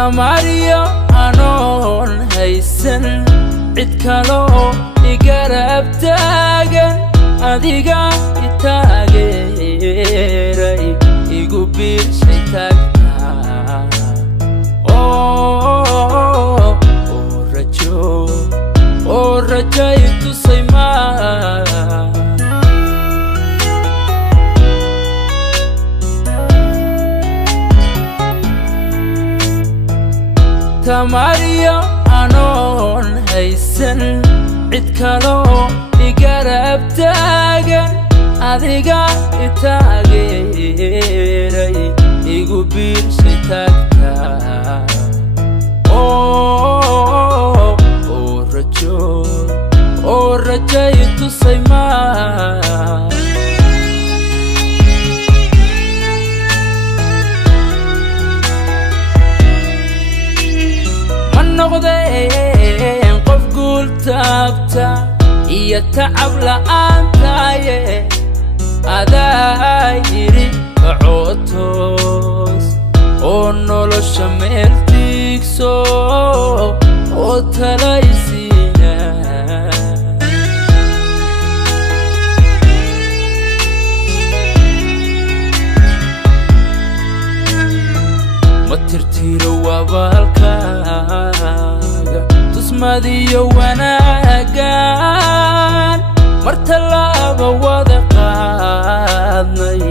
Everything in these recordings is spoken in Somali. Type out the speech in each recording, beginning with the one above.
Tamario anon haysan cid kalo igarab taagan adiga itaageeray igu biirshay tagta rajaytu sayma Tamario anon haysan cid kalo igarab taagan adiga itaageeray igu biirshay tagta rajaytu sayma noqdeen qof guul taabta iyo tacab la'aantaaye adaa yiri kacootoos oo nolosha meel tiigso oo talaysiina ma tirtiro wabaalkaaga tusmadiyo wanaagan mar tallaaba wada qaadnay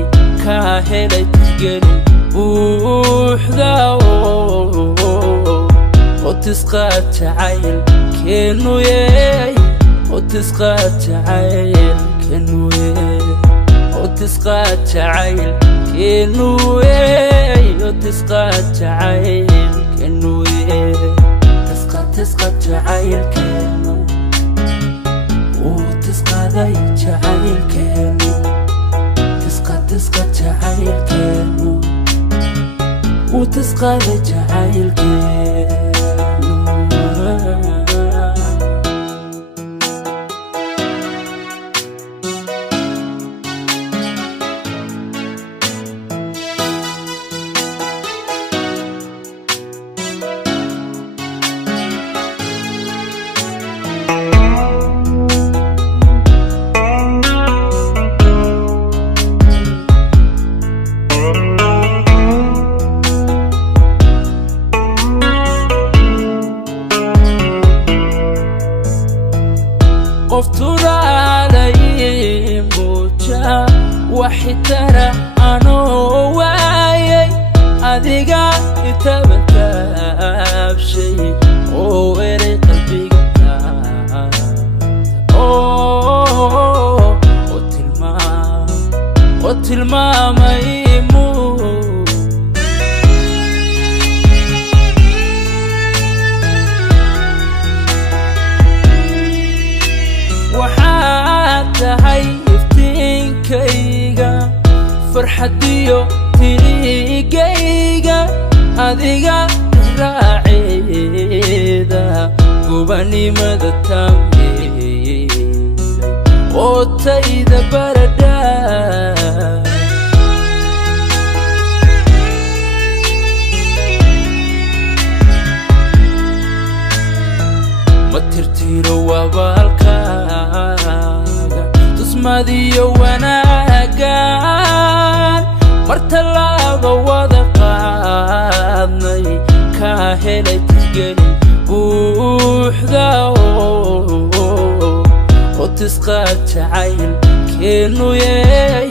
kaa helay tixgelin buuxda oo tisqaad jacaylkeenu yeey oo tisqaad jacaylkeenu yeey oo tisqaad jacaylkeenu yeey oo tisqaad jacaylkeenu yeey tisqaad jacaylkeenu tisqaaday jacaylkeenu tisqaad jacaylkeenu tisqaaday jacaylkeenu قفتنا علي موجة وحترى أنا وعي أذيقا يتبتاب شيء ويري قلبي قتاب وتلمام ما يموت وحتى هاي افتينكيغا فرحتيو تيغيغا أذيغا راعيدا قباني مدى تامي وتايدا بردا ما ترتيرو وبالكاغا تسماديو wanaagan mar tallaaba wada qaadnay kaa helay tixgelin buuxda oo tisqaad jacaylkeenu yeey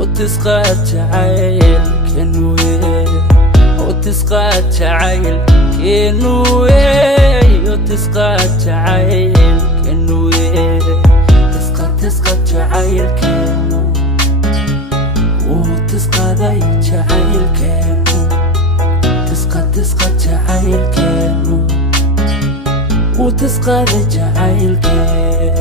oo tisqaad jacaylkeenu yeey oo tisqaad jacaylkeenu yeey oo tisqaad jacaylkeenu yeey tisqaad jacaylkeenu tisqaaday jacaylkeenu tisqaad jacaylkeenu tisqaaday jacaylkeenu